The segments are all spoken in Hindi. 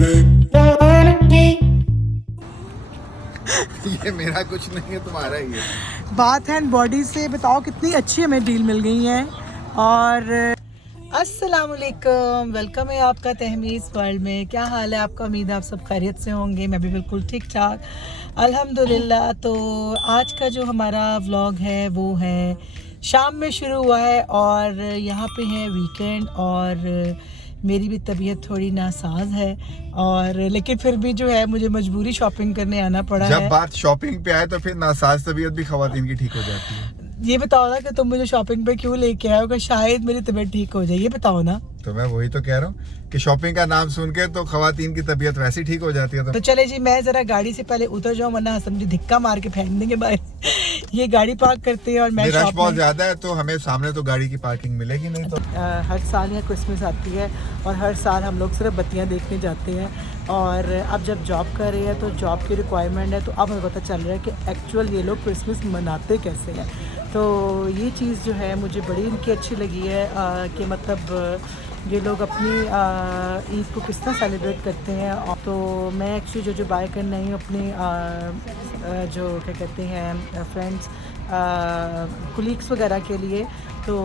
ये मेरा कुछ नहीं है, तुम्हारा ही है। बात है बॉडी से। बताओ कितनी अच्छी हमें डील मिल गई है। और अस्सलाम वालेकुम, वेलकम है आपका तहमीज़ वर्ल्ड में। क्या हाल है आपका? उम्मीद है आप सब खैरियत से होंगे। मैं भी बिल्कुल ठीक ठाक अल्हम्दुलिल्लाह। तो आज का जो हमारा व्लॉग है वो है शाम में शुरू हुआ है और यहाँ पे है वीकेंड और मेरी भी तबीयत थोड़ी नासाज है और लेकिन फिर भी जो है मुझे मजबूरी शॉपिंग करने आना पड़ा है। जब बात शॉपिंग पे आए तो फिर नासाज तबीयत भी खवातीन की ठीक हो जाती है। ये बताओ ना कि तुम मुझे शॉपिंग पे क्यों लेके आए हो कि शायद मेरी तबीयत ठीक हो जाए, ये बताओ ना। तो मैं वही तो कह रहा हूँ कि शॉपिंग का नाम सुन के तो खवातीन की तबीयत वैसे ही ठीक हो जाती है। तो चले जी, मैं जरा गाड़ी से पहले उतर जाऊं वरना हसन मुझे धिक्का मार के फेंक देंगे बाहर। ये गाड़ी पार्क करते हैं और मैं रश बहुत ज्यादा है तो हमें सामने तो गाड़ी की पार्किंग मिलेगी नहीं। तो हर साल यहाँ क्रिसमस आती है और हर साल हम लोग सिर्फ बत्तियाँ देखने जाते हैं और अब जब जॉब कर रहे हैं तो जॉब की रिक्वायरमेंट है तो अब हमें पता चल रहा है कि एक्चुअल ये लोग क्रिसमस मनाते कैसे हैं। तो ये चीज़ जो है मुझे बड़ी इनकी अच्छी लगी है कि मतलब ये लोग अपनी ईद को किस तरह सेलिब्रेट करते हैं। तो मैं एक्चुअली जो बाय करना है अपने जो क्या कहते हैं फ्रेंड्स कुलीग्स वगैरह के लिए, तो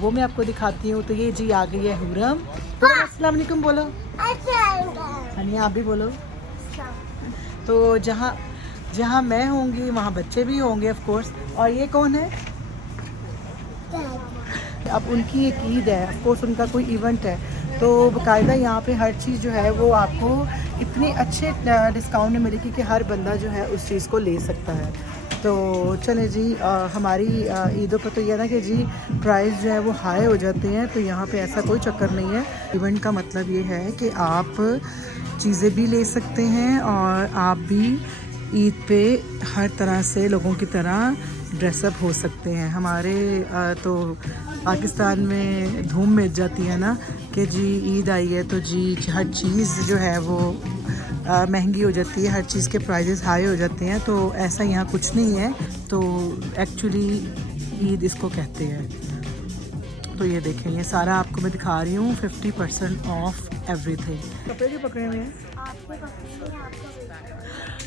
वो मैं आपको दिखाती हूँ। तो ये जी आ गई है हुरम। तो अस्सलाम वालेकुम बोलो। हनी आप भी बोलो। तो जहाँ मैं होंगी वहाँ बच्चे भी होंगे ऑफ कोर्स। और ये कौन है? अब उनकी एक ईद है, ऑफ कोर्स उनका कोई इवेंट है तो बाकायदा यहाँ पे हर चीज़ जो है वो आपको इतने अच्छे डिस्काउंट में मिलेगी कि हर बंदा जो है उस चीज़ को ले सकता है। तो चले जी, हमारी ईदों पर तो यह ना कि जी प्राइस जो है वो हाई हो जाते हैं, तो यहाँ पे ऐसा कोई चक्कर नहीं है। इवेंट का मतलब ये है कि आप चीज़ें भी ले सकते हैं और आप भी ईद पे हर तरह से लोगों की तरह ड्रेसअप हो सकते हैं। हमारे तो पाकिस्तान में धूम मच जाती है ना कि जी ईद आई है तो जी हर चीज़ जो है वो महंगी हो जाती है, हर चीज़ के प्राइसेस हाई हो जाते हैं। तो ऐसा यहाँ कुछ नहीं है। तो एक्चुअली ईद इसको कहते हैं। तो ये देखें, ये सारा आपको मैं दिखा रही हूँ 50% ऑफ एवरीथिंग। कपड़े भी पकड़े हुए हैं।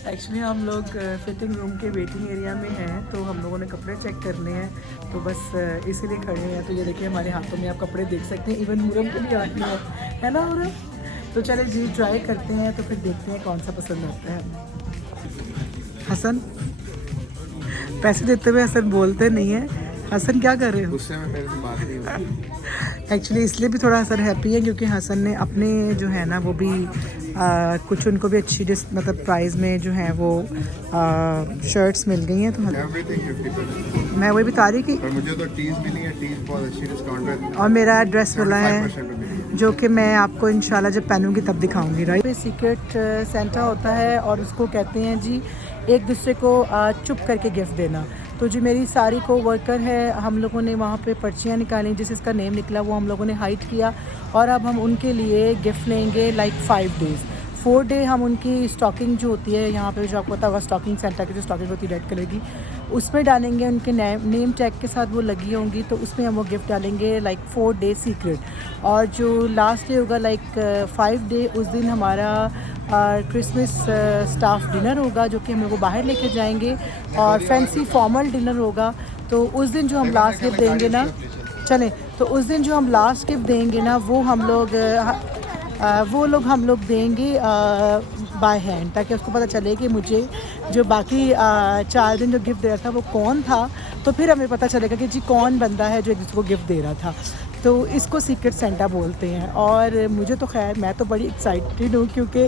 एक्चुअली हम लोग फिटिंग रूम के वेटिंग एरिया में हैं तो हम लोगों ने कपड़े चेक करने हैं तो बस इसीलिए खड़े हैं। तो ये देखिए हमारे हाथों में आप कपड़े देख सकते हैं, इवन मुरम के भी हाथ में है ना मुरम। तो चले जी ट्राई करते हैं तो फिर देखते हैं कौन सा पसंद आता है। हसन पैसे देते हुए हसन बोलते नहीं है। हसन क्या कर रहे हो? गुस्से में मेरे से बात नहीं होती। एक्चुअली इसलिए भी थोड़ा हसन हैप्पी है क्योंकि हसन ने अपने जो है ना वो भी कुछ उनको भी अच्छी मतलब प्राइस में जो है वो शर्ट्स मिल गई हैं। तो मैं वही बता रही कि मुझे तो टीज मिली है, टीज बहुत अच्छी डिस्काउंट है और मेरा ड्रेस मिला है जो कि मैं आपको इंशाल्लाह जब पहनूंगी तब दिखाऊंगी। राइट, सीक्रेट सेंटा होता है और उसको कहते हैं जी एक दूसरे को चुप करके गिफ्ट देना। तो जी मेरी सारी को वर्कर है, हम लोगों ने वहाँ पे पर्चियाँ निकाली जिस इसका नेम निकला वो हम लोगों ने हाइड किया और अब हम उनके लिए गिफ्ट लेंगे लाइक 5 डेज़ 4 डे हम उनकी स्टॉकिंग जो होती है यहाँ पे जो आपको पता होगा स्टॉकिंग सेंटर की जो स्टॉकिंग होती है रेड कलर की, उसमें डालेंगे उनके नेम टैग के साथ वो लगी होंगी तो उसमें हम वो गिफ्ट डालेंगे लाइक 4 डे सीक्रेट। और जो लास्ट डे होगा लाइक 5 डे उस दिन हमारा क्रिसमस स्टाफ डिनर होगा जो कि हम लोग को बाहर लेके जाएंगे और फैंसी फॉर्मल डिनर होगा। तो उस दिन जो हम लास्ट गिफ्ट देंगे ना, चलें तो उस दिन जो हम लास्ट गिफ्ट देंगे ना वो हम लोग देंगे बाय हैंड ताकि उसको पता चले कि मुझे जो बाकी 4 दिन जो गिफ्ट दे रहा था वो कौन था, तो फिर हमें पता चलेगा कि जी कौन बंदा है जो एक दूसरे को गिफ्ट दे रहा था। तो इसको सीक्रेट सेंटा बोलते हैं और मुझे तो खैर मैं तो बड़ी एक्साइटेड हूँ क्योंकि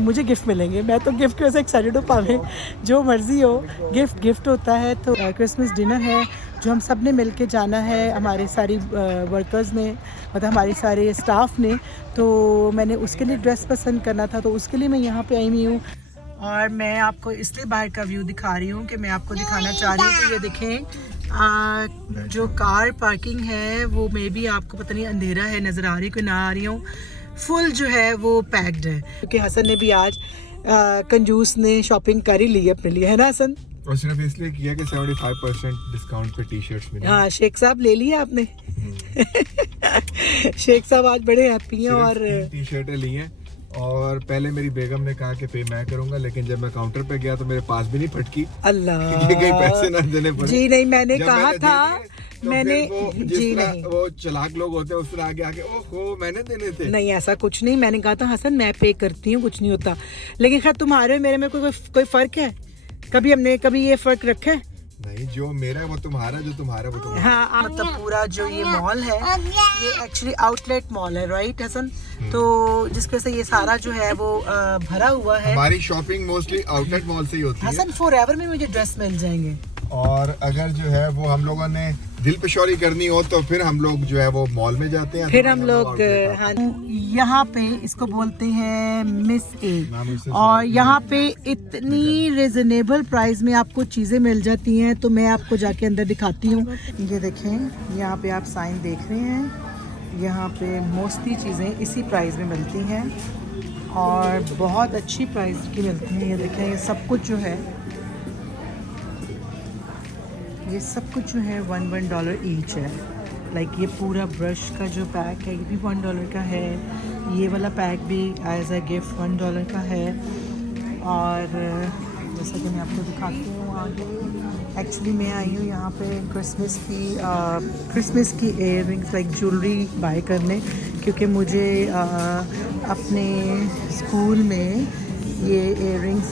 मुझे गिफ्ट मिलेंगे। मैं तो गिफ्ट की वजह से एक्साइटेड हूँ, पावे जो मर्ज़ी हो गिफ्ट होता है। तो क्रिसमस डिनर है जो हम सब ने मिल के जाना है, हमारे सारी वर्कर्स ने मतलब हमारे सारे स्टाफ ने। तो मैंने उसके लिए ड्रेस पसंद करना था तो उसके लिए मैं यहाँ पे आई हुई हूँ और मैं आपको इसलिए बाहर का व्यू दिखा रही हूँ कि मैं आपको दिखाना चाह रही हूँ कि ये देखें जो कार पार्किंग है वो मे भी आपको पता नहीं अंधेरा है नज़र आ रही कोई ना आ रही हूँ, फुल जो है वो पैक्ड है क्योंकि हसन ने भी आज कंजूस ने शॉपिंग कर ही ली है अपने लिए, है ना हसन? और सिर्फ इसलिए किया कि 75% डिस्काउंट पे टी-शर्ट्स मिले। हाँ शेख साहब ले लिया आपने। शेख साहब आज बड़े हैप्पी हैं और टी-शर्टें ली हैं और पहले मेरी बेगम ने कहा कि पे मैं करूंगा, लेकिन जब मैं काउंटर पे गया तो मेरे पास भी नहीं फटकी अल्लाह कि कहीं पैसे ना देने पड़े। जी नहीं, मैंने जब कहा मैंने दे था दिए, तो मैंने फिर वो जी जिस तरह नहीं वो चालाक लोग होते हैं उस तरह आगे आके ओहो मैंने देने थे। नहीं, ऐसा कुछ नहीं। मैंने कहा था हसन मैं पे करती हूँ, कुछ नहीं होता। लेकिन खैर तुम्हारे और मेरे में कोई फर्क है? कभी ये फर्क रखा है? नहीं, जो मेरा है वो तुम्हारा, जो तुम्हारा वो तुम्हारा। हाँ, मतलब पूरा जो ये मॉल है ये एक्चुअली आउटलेट मॉल है, राइट हसन? तो जिसकी वजह से ये सारा जो है वो भरा हुआ है। हमारी शॉपिंग मोस्टली आउटलेट मॉल से ही होती है। हसन फॉरएवर में मुझे ड्रेस मिल जाएंगे। और अगर जो है वो हम लोगों ने दिल पेशौरी करनी हो तो फिर हम लोग जो है वो मॉल में जाते हैं। फिर हम लोग हाँ, यहाँ पे इसको बोलते हैं मिस ए, और यहाँ पे इतनी रिजनेबल प्राइस में आपको चीज़ें मिल जाती हैं। तो मैं आपको जाके अंदर दिखाती हूँ। ये देखें, यहाँ पे आप साइन देख रहे हैं। यहाँ पे मोस्टली चीज़ें इसी प्राइस में मिलती हैं और बहुत अच्छी प्राइस की मिलती हैं। ये देखें, ये सब कुछ जो है ये सब कुछ जो है $1 ईच है। लाइक ये पूरा ब्रश का जो पैक है ये भी $1 का है। ये वाला पैक भी एज अ गिफ्ट $1 का है। और जैसा कि मैं आपको दिखाती हूँ आगे, एक्चुअली मैं आई हूँ यहाँ पे क्रिसमस की इयररिंग्स लाइक ज्वेलरी बाय करने, क्योंकि मुझे अपने स्कूल में ये इयररिंग्स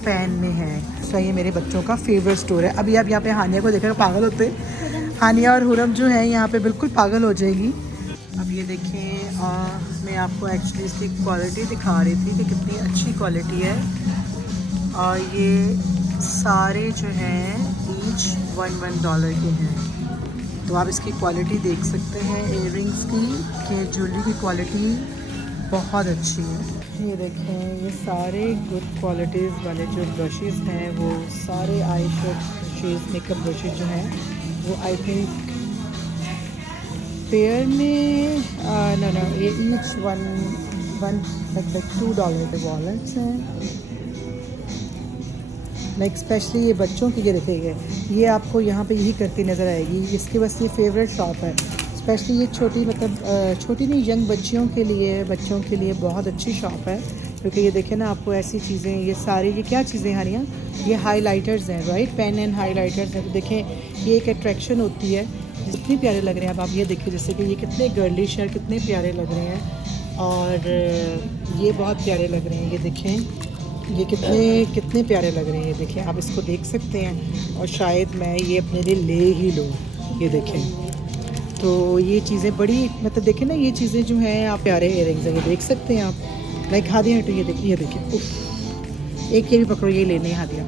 पहनने हैं। तो ये मेरे बच्चों का फेवरेट स्टोर है। अभी आप यहाँ पे हानिया को देखकर पागल होते हैं। हानिया और हुरम जो है यहाँ पे बिल्कुल पागल हो जाएगी। अब ये देखें, मैं आपको एक्चुअली इसकी क्वालिटी दिखा रही थी कि कितनी अच्छी क्वालिटी है। और ये सारे जो हैं ईच $1 के हैं। तो आप इसकी क्वालिटी देख सकते हैं इयररिंग्स की, कि ज्वेलरी की क्वालिटी बहुत अच्छी है। ये देखें, ये सारे गुड क्वालिटीज़ वाले जो ब्रशेज़ हैं वो सारे आई शेड मेकअप ब्रशेज़ जो हैं वो आई थिंक पेयर में no, ये ईच वन लाइक $2 के वॉलेट्स हैं। लाइक स्पेशली ये बच्चों की, ये देखेंगे, ये आपको यहाँ पे यही करती नज़र आएगी। इसके बस ये फेवरेट शॉप है। स्पेशली ये छोटी, मतलब छोटी नहीं, यंग बच्चों के लिए बहुत अच्छी शॉप है। क्योंकि ये देखें ना, आपको ऐसी चीज़ें, ये सारी, ये क्या चीज़ें हानिया, ये हाइलाइटर्स हैं, राइट? पेन एंड हाइलाइटर्स हैं। तो देखें, ये एक अट्रैक्शन होती है। कितने प्यारे लग रहे हैं। अब आप ये देखिए, जैसे कि ये कितने गर्लिश है, कितने प्यारे लग रहे हैं। और ये बहुत प्यारे लग रहे हैं। ये देखें, ये कितने प्यारे लग रहे हैं। ये देखें, आप इसको देख सकते हैं। और शायद मैं ये अपने लिए ले ही लूँ। ये देखें, तो ये चीज़ें बड़ी, मतलब देखें ना, ये चीज़ें जो हैं आप प्यारे इयररिंग्स हैं, ये देख सकते हैं आप। लाइक हादिया हटो, ये देखिए उफ, एक ये भी पकड़ो, ये लेने हादिया।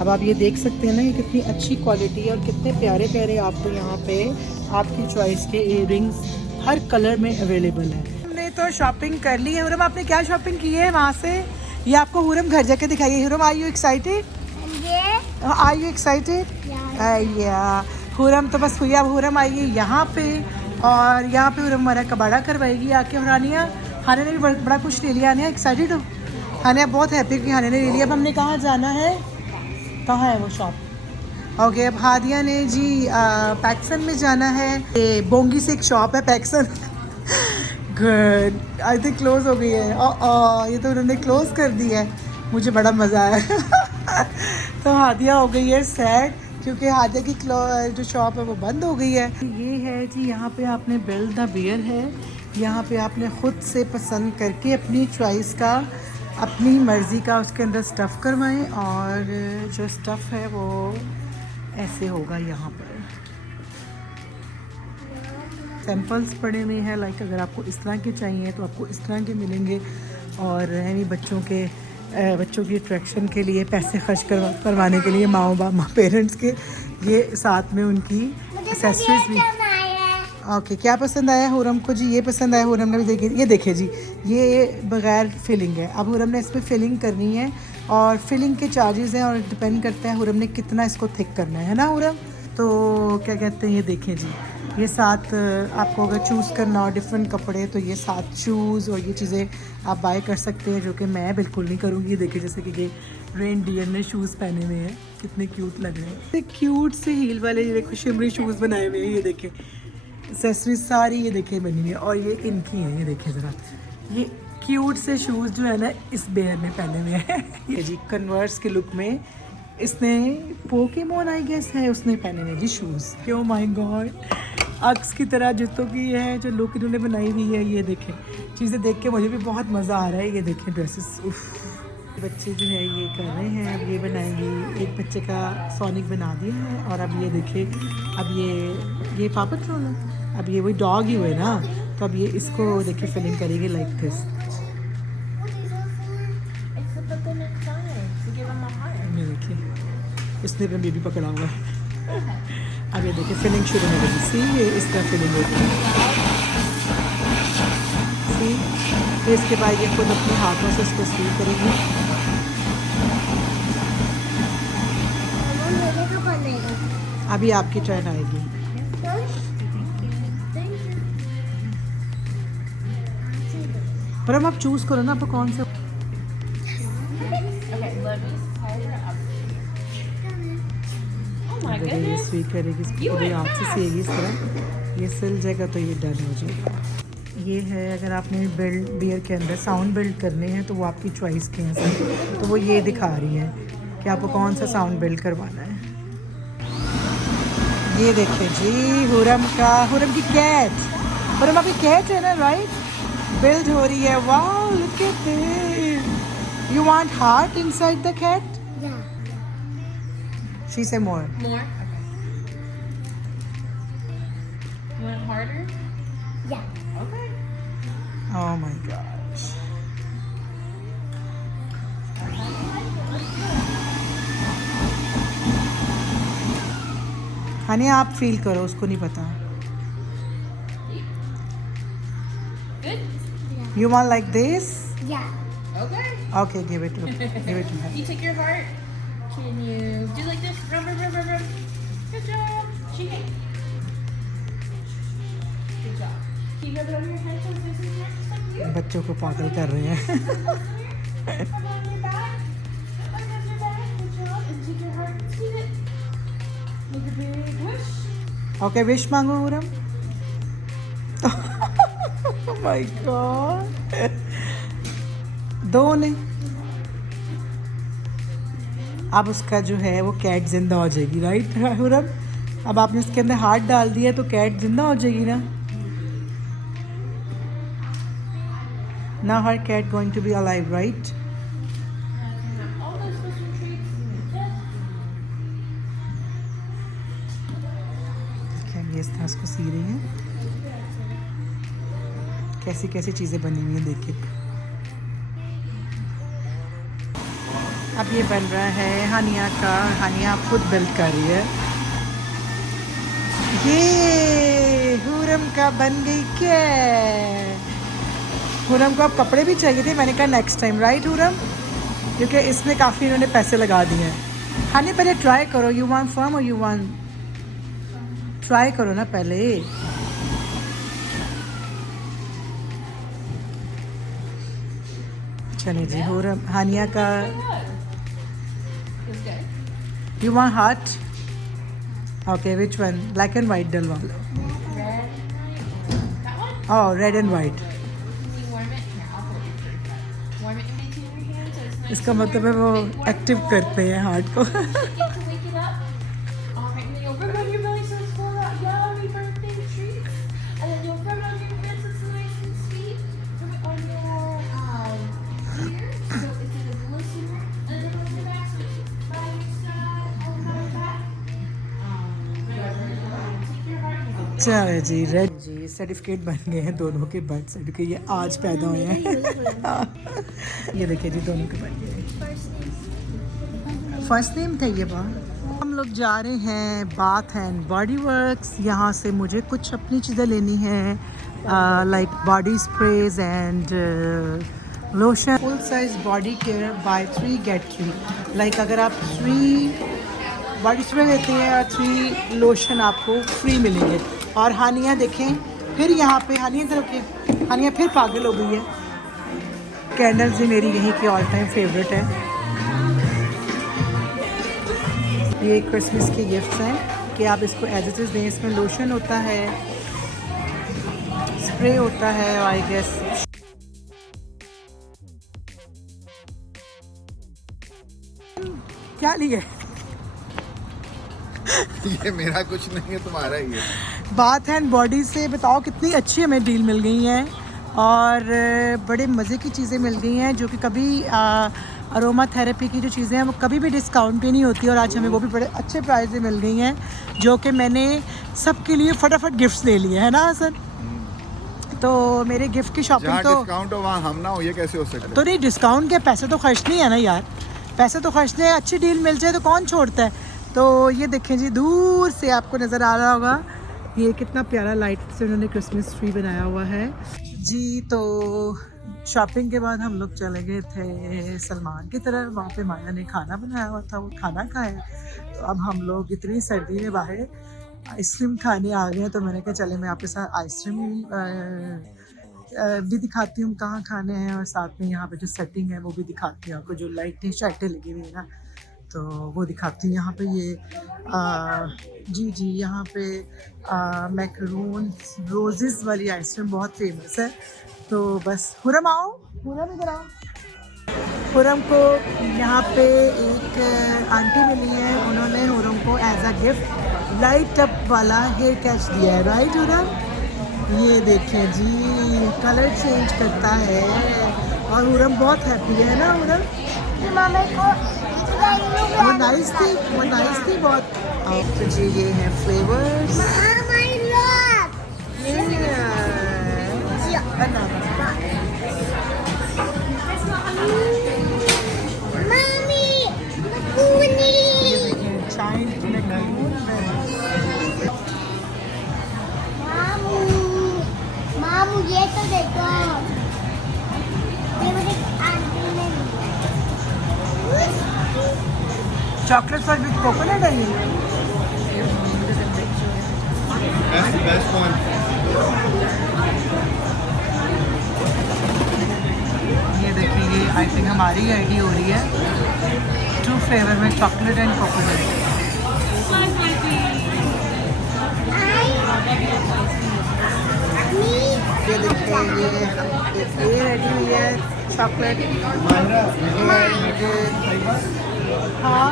अब आप ये देख सकते हैं ना, ये कितनी अच्छी क्वालिटी है और कितने प्यारे प्यारे आपको यहाँ पे आपकी चॉइस के इयररिंग्स हर कलर में अवेलेबल है। हमने तो शॉपिंग कर ली है। हुरम, आपने क्या शॉपिंग की है वहाँ से? ये आपको हुरम घर जाके दिखाइए। Hurram, are you excited? Are you excited? या हुरम तो बस हुई। अब हुरम आएगी यहाँ पे, और यहाँ पे हुरम हमारा कबाड़ा करवाएगी आके। और हानिया ने भी बड़ा कुछ ले लिया। हानिया एक्साइटेड हो? हानिया बहुत हैप्पी कि हानिया ने ले लिया। अब हमने कहाँ जाना है? कहाँ है वो शॉप? ओके, अब हादिया ने जी पैक्सन में जाना है। ये बोंगी से एक शॉप है Paxson. Good, I think close हो गई है। ये तो उन्होंने क्लोज कर दी है। मुझे बड़ा मज़ा आया। तो हादिया हो गई है सैड, क्योंकि हादिया की जो शॉप है वो बंद हो गई है। ये है जी, यहाँ पे आपने बिल्ड द बियर है। यहाँ पे आपने ख़ुद से पसंद करके अपनी चॉइस का, अपनी मर्ज़ी का उसके अंदर स्टफ़ करवाएं। और जो स्टफ़ है वो ऐसे होगा। यहाँ पर सैम्पल्स पड़े हुए हैं। लाइक अगर आपको इस तरह के चाहिए तो आपको इस तरह के मिलेंगे। और यानी बच्चों की अट्रैक्शन के लिए, पैसे खर्च करवाने के लिए माँ पेरेंट्स के, ये साथ में उनकी एक्सेसरीज भी। ओके, क्या पसंद आया हुरम को जी? ये पसंद आया। हुरम ने भी देखिए, ये देखिए जी, ये बगैर फिलिंग है। अब हुरम ने इस पर फिलिंग करनी है और फिलिंग के चार्जेस हैं और डिपेंड करता है हुरम ने कितना इसको थिक करना है ना हुरम? तो क्या कहते हैं, ये देखें जी, ये साथ आपको अगर चूज़ करना हो डिफरेंट कपड़े तो ये साथ शूज़ और ये चीज़ें आप बाय कर सकते हैं, जो कि मैं बिल्कुल नहीं करूँगी। देखिए जैसे कि ये रेन डियर ने शूज़ पहने हुए हैं, कितने क्यूट लग रहे हैं। क्यूट से हील वाले ये देखो शिमरी शूज़ बनाए हुए हैं। ये देखें एक्सेसरीज सारी ये देखें बनी हुई है और ये इनकी हैं। ये देखें ज़रा, ये क्यूट से शूज़ जो है ना इस बेयर ने पहने हुए हैं। ये जी कन्वर्स के लुक में इसने पोकेमोन आई गेस है उसने पहने हुए जी शूज़। ओह माय गॉड, अक्स की तरह जूतों की है जो लुक इन्होंने बनाई हुई है। ये देखें, चीज़ें देख के मुझे भी बहुत मज़ा आ रहा है। ये देखें ड्रेसेस, उफ। बच्चे जो है ये कर रहे हैं, अब ये बनाएंगे। एक बच्चे का सोनिक बना दिया है और अब ये देखें, अब ये पापा ट्रोल है, अब ये वही डॉग ही हुए ना, तो अब ये इसको देखिए फिलिंग करेगी लाइक दिस। ये देखिए इसने अपना बेबी पकड़ा हुआ है। अब ये देखिए फिलिंग शुरू हो गई। सी ये इस तरह फिलिंग होगी। सी फिर इसके बाद ये खुद अपने हाथों से इसको सील करेंगे। अभी आपकी टर्न आएगी। पर अब आप चूज करो ना आपको कौन सा। ये स्वीट करेगी, इसको पूरे हाथ से सेगी इस तरह। ये सिल जाएगा तो ये डन हो जाएगा। ये है अगर आपने बिल्ड बियर के अंदर साउंड बिल्ड करने हैं तो वो आपकी चॉइस के हैं सर। तो वो ये दिखा रही है कि आपको कौन सा साउंड बिल्ड करवाना है। ये देखिए जी हुरम की कैट, हुरम आपकी कैट है ना, राइट? बिल्ड हो रही है। Wow look at this. You want heart inside the cat? Yeah. She say more. More? Okay. You want it harder? Yeah. Okay. Oh my gosh. Honey आप फील करो, उसको नहीं पता। Good? You want like this? Yeah. Okay. Okay, give it to her. You take your heart. Can you do like this? Rub, rub, rub, rub, rub. Good job. Cheating. Good job. Keep rubbing on your head so it's nice and hard, just like you. बच्चों को पागल कर रहे हैं। Rub on your back. Rub on your back. Good job. And take your heart and squeeze it. Make a big wish. Okay, wish मांगो हुरम। Oh my God. दो ने अब उसका जो है वो कैट जिंदा हो जाएगी, राइट हुरम? अब आपने इसके अंदर हाथ डाल दिया तो कैट जिंदा हो जाएगी ना। Now her cat going to be alive, right? All those special treats. क्या ये इस तरह उसको सी रही है, कैसी कैसी चीज़ें बनी हुई हैं देखिए। अब ये बन रहा है हानिया का। हानिया खुद बिल्ड कर रही है। ये हुरम का बन गई क्या? हुरम को अब कपड़े भी चाहिए थे, मैंने कहा नेक्स्ट टाइम, राइट हुरम? क्योंकि इसमें काफ़ी इन्होंने पैसे लगा दिए हैं। हानी पहले ट्राई करो, यू वांट फर्म और यू वांट, ट्राई करो ना पहले। चलिए जी हुरम हानिया का। Feels good. You want hot? Okay, which one? Black and white डलवा लो। Red. That one? Oh, red and white. Can you warm it? Here, I'll hold it for you. Warm it in between your hands so it's nice. इसका and मतलब है warm. वो Okay, warm एक्टिव it. करते हैं हार्ट को। Get to wake it up. All right, and then you'll rub it on your belly so it's full of yummy birthday treats. And then you'll rub it on your hands so it's nice and sweet. Rub it on your ear so it's in a glistener. And then on your back so it's by your side, on my back. Take your heart and go. चलो जी रेड जी सर्टिफिकेट बन गए हैं दोनों के बर्थ सर्टिफिकेट। ये आज पैदा हुए हैं। ये देखिए जी दोनों के बन गए। फर्स्ट नेम था ये बात। हम लोग जा रहे हैं बाथ एंड बॉडी वर्क्स। यहाँ से मुझे कुछ अपनी चीज़ें लेनी है, like body sprays and lotion. Full size body care buy 3 get 3। Like अगर आप 3 बॉडी स्प्रे लेते हैं और 3 लोशन आपको फ्री मिलेंगे। और हानिया देखें फिर यहाँ पे, हानिया इधर के, हानिया फिर पागल हो गई है। कैंडल्स भी मेरी यहीं की ऑल टाइम फेवरेट है। ये क्रिसमस के गिफ्ट्स हैं कि आप इसको एज इट इज़ दें। इसमें लोशन होता है, स्प्रे होता है, और आई गेस क्या लिए? ये मेरा कुछ नहीं है, तुम्हारा ही है। बाथ एंड बॉडी से बताओ कितनी अच्छी हमें डील मिल गई है और बड़े मज़े की चीज़ें मिल गई हैं जो कि कभी अरोमा थेरेपी की जो चीज़ें हैं वो कभी भी डिस्काउंट पे नहीं होती और आज हमें वो भी बड़े अच्छे प्राइस में मिल गई हैं जो कि मैंने सबके लिए फटाफट गिफ्ट्स ले लिए हैं ना सर। तो मेरे गिफ्ट की शॉपिंग जहाँ तो डिस्काउंट हो वहाँ हम ना हो, ये कैसे हो सकता है? तो नहीं, डिस्काउंट के पैसे तो खर्च नहीं है ना यार, पैसे तो खर्चने हैं, अच्छी डील मिल जाए तो कौन छोड़ता है। तो ये देखें जी, दूर से आपको नज़र आ रहा होगा ये कितना प्यारा लाइट से उन्होंने क्रिसमस ट्री बनाया हुआ है जी। तो शॉपिंग के बाद हम लोग चले गए थे सलमान की तरफ, वहाँ पे माया ने खाना बनाया हुआ था, वो खाना खाया। तो अब हम लोग इतनी सर्दी में बाहर आइसक्रीम खाने आ गए हैं, तो मैंने कहा चले मैं आपके साथ आइसक्रीम भी दिखाती हूँ कहाँ खाने हैं और साथ में यहाँ पे जो सेटिंग है वो भी दिखाती हूँ आपको, जो लाइटें शाइटें लगी हुई है ना तो वो दिखाती हूँ। यहाँ पे ये जी यहाँ पे मैकरून रोजेस वाली आइसक्रीम बहुत फेमस है। तो बस हुरम आओ, हुरम इधर आओ। हुरम को यहाँ पे एक आंटी मिली है, उन्होंने हुरम को as a gift light up वाला हेयर कैच दिया है, राइट हुरम? ये देखें जी, कलर चेंज करता है और हुरम बहुत हैप्पी है ना हुरम? वो नाइस थी बहुत। तो जी ये है फ्लेवर्स, मामू ये तो देखो, ये मुझे आंटी ने चॉकलेट फल विद कोकोनट है ये। That's the best one. ये देखिए, ये आई थिंक हमारी आईडी हो रही है, 2 फ्लेवर में चॉकलेट एंड कोकोनट। ये देखिए, ये रेडी हुई है चॉकलेट। हाँ,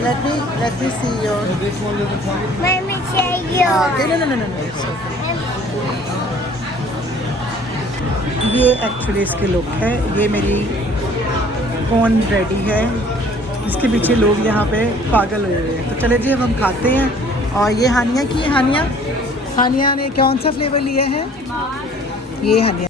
let me see your mummy चाहिए no. ये एक्चुअली इसके लुक है, ये मेरी कौन रेडी है, इसके पीछे लोग यहाँ पे पागल हुए हुए हैं। तो चले जी अब हम खाते हैं। और ये हानिया की, हानिया ने कौन सा फ्लेवर लिया है? ये हानिया।